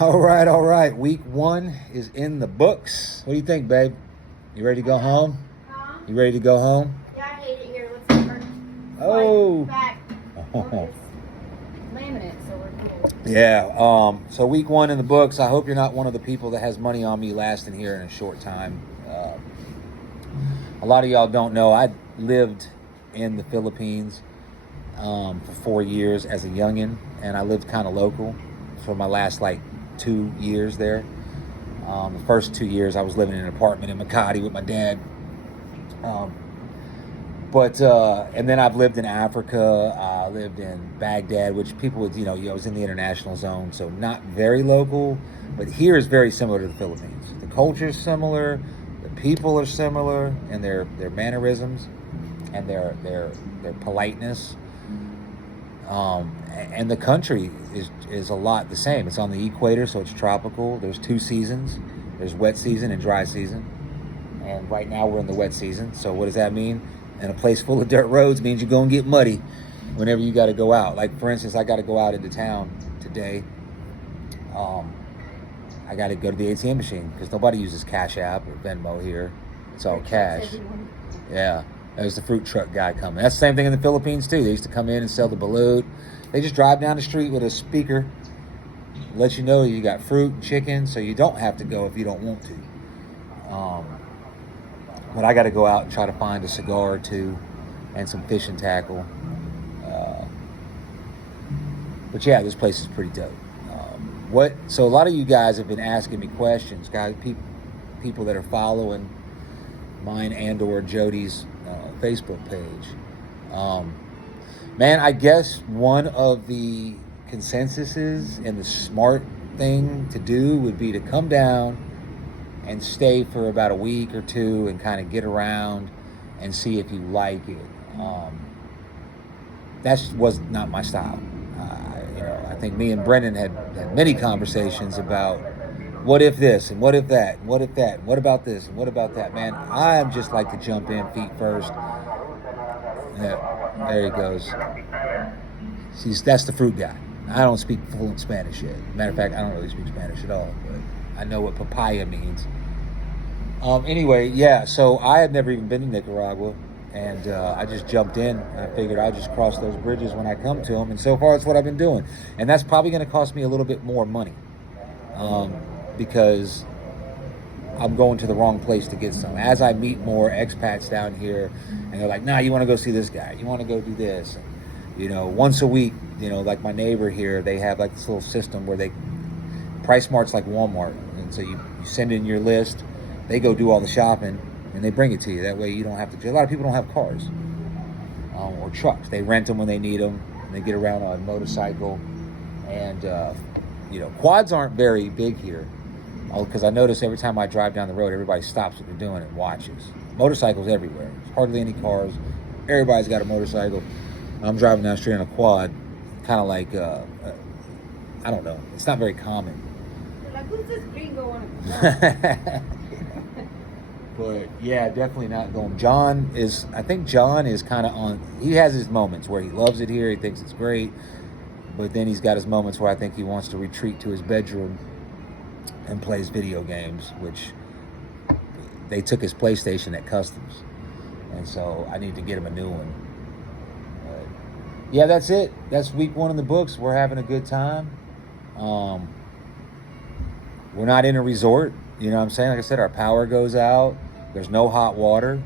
All right. Week 1 is in the books. What do you think, babe? You ready to go home? Huh? You ready to go home? Yeah, I hate it here. Let's start. Oh. Back. Oh. It's laminate, so we're cool. Yeah. So week 1 in the books. I hope you're not one of the people that has money on me lasting here in a short time. A lot of y'all don't know I lived in the Philippines for 4 years as a youngin', and I lived kind of local for my last 2 years there. The first 2 years I was living in an apartment in Makati with my dad. And then I've lived in Africa. I lived in Baghdad, which people would, I was in the international zone, so not very local. But here is very similar to the Philippines. The culture is similar, the people are similar, and their mannerisms and their politeness. And the country is a lot the same. It's on the equator, so it's tropical. There's 2 seasons. There's wet season and dry season. And right now we're in the wet season. So what does that mean? And a place full of dirt roads means you're going to get muddy whenever you got to go out. Like, for instance, I got to go out into town today. I got to go to the ATM machine because nobody uses Cash App or Venmo here. It's all cash. Yeah. There's the fruit truck guy coming. That's the same thing in the Philippines, too. They used to come in and sell the balut. They just drive down the street with a speaker, let you know you got fruit and chicken, so you don't have to go if you don't want to. But I got to go out and try to find a cigar or two and some fishing tackle. But yeah, this place is pretty dope. So a lot of you guys have been asking me questions, guys, people that are following mine and or Jody's Facebook page. Man, I guess one of the consensuses and the smart thing to do would be to come down and stay for about a week or 2 and kind of get around and see if you like it. That was not my style. I think me and Brendan had many conversations about what if this and what if that, and what if that, and what about this and what about that. Man, I just like to jump in feet first. Yeah, there he goes. See, that's the fruit guy. I don't speak fluent Spanish yet. Matter of fact, I don't really speak Spanish at all, but I know what papaya means. Anyway, yeah, so I had never even been to Nicaragua, and I just jumped in, and I figured I'd just cross those bridges when I come to them, and so far that's what I've been doing. And that's probably going to cost me a little bit more money, because I'm going to the wrong place to get some. As I meet more expats down here, and they're like, nah, you want to go see this guy, you want to go do this, and, once a week, like my neighbor here, they have like this little system where PriceSmart's like Walmart, and so you send in your list, they go do all the shopping, and they bring it to you. That way you don't have to. A lot of people don't have cars or trucks. They rent them when they need them, and they get around on a motorcycle. And quads aren't very big here, because I notice every time I drive down the road, everybody stops what they're doing and watches. Motorcycles everywhere. There's hardly any cars. Everybody's got a motorcycle. I'm driving down the street on a quad, kind of like I don't know. It's not very common. Like, who's this gringo on a quad? But yeah, definitely not going. I think John is kind of on, he has his moments where he loves it here, he thinks it's great, but then he's got his moments where I think he wants to retreat to his bedroom and plays video games, which they took his PlayStation at Customs, and so I need to get him a new one. But yeah, that's it. That's week 1 in the books. We're having a good time. We're not in a resort. You know what I'm saying? Like I said, our power goes out. There's no hot water.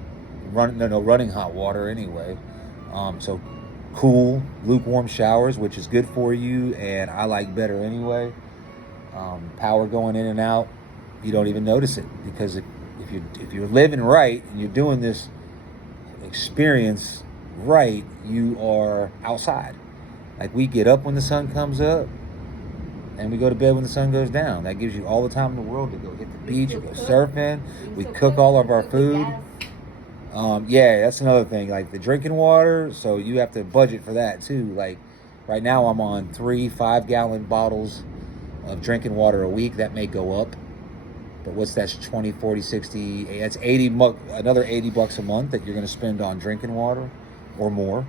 No running hot water anyway. So cool, lukewarm showers, which is good for you, and I like better anyway. Power going in and out, you don't even notice it, because if you're living right and you're doing this experience right, you are outside. Like, we get up when the sun comes up, and we go to bed when the sun goes down. That gives you all the time in the world to go hit the beach, go surfing. We cook all of our food. Yeah, that's another thing. Like the drinking water, so you have to budget for that too. Like right now I'm on 3 5-gallon bottles of drinking water a week. That may go up. But that's 20, 40, 60, that's another $80 a month that you're going to spend on drinking water or more.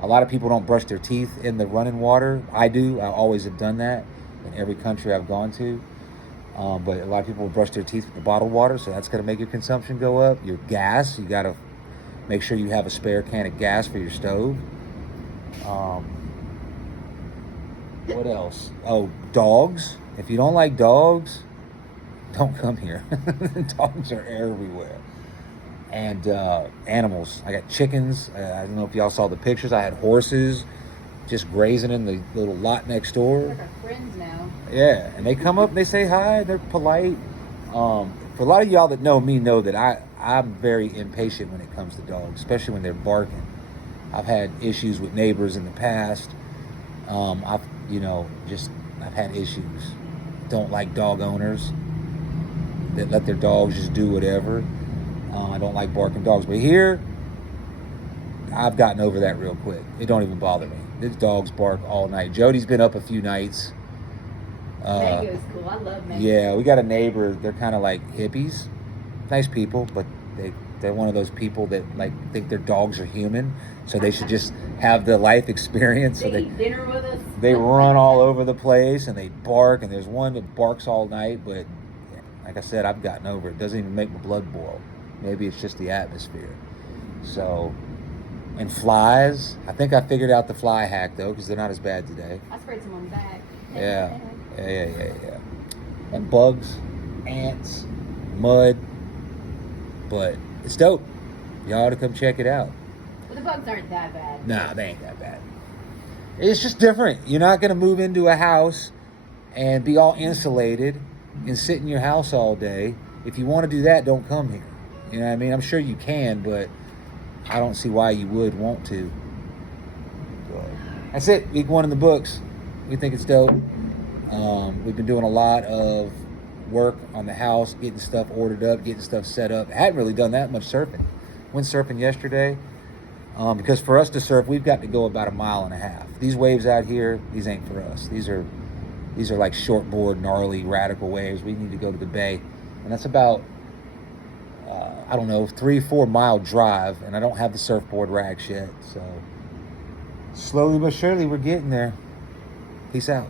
A lot of people don't brush their teeth in the running water. I do. I always have done that. in every country I've gone to. But a lot of people brush their teeth with the bottled water, so that's going to make your consumption go up. Your gas, you got to make sure you have a spare can of gas for your stove. What else? Oh, dogs. If you don't like dogs, don't come here. Dogs are everywhere. And animals. I got chickens. I don't know if y'all saw the pictures. I had horses just grazing in the little lot next door. Like our friends now. Yeah, and they come up and they say hi. They're polite. For a lot of y'all that know me know that I'm very impatient when it comes to dogs, especially when they're barking. I've had issues with neighbors in the past. I've had issues. Don't like dog owners that let their dogs just do whatever. I don't like barking dogs, but here I've gotten over that real quick. It don't even bother me. These dogs bark all night. Jody's been up a few nights. Mango's cool. I love mango. Yeah, we got a neighbor. They're kind of like hippies, nice people, but they're one of those people that like think their dogs are human, so they should just have the life experience. They eat dinner with us. They run all over the place and they bark. And there's one that barks all night, but like I said, I've gotten over it. It doesn't even make my blood boil. Maybe it's just the atmosphere. So, and flies. I think I figured out the fly hack though, because they're not as bad today. I sprayed some on the back. Yeah. And bugs, ants, mud. But it's dope. Y'all ought to come check it out. But the bugs aren't that bad. Nah, they ain't that bad. It's just different. You're not going to move into a house and be all insulated and sit in your house all day. If you want to do that, don't come here. You know what I mean? I'm sure you can, but I don't see why you would want to. So, that's it. Week 1 in the books. We think it's dope. We've been doing a lot of work on the house, getting stuff ordered up, getting stuff set up. I hadn't really done that much surfing. Went surfing yesterday. Because for us to surf, we've got to go about 1.5 miles. These waves out here, these ain't for us. These are like shortboard, gnarly, radical waves. We need to go to the bay. And that's about, 3-4 mile drive. And I don't have the surfboard racks yet. So slowly but surely, we're getting there. Peace out.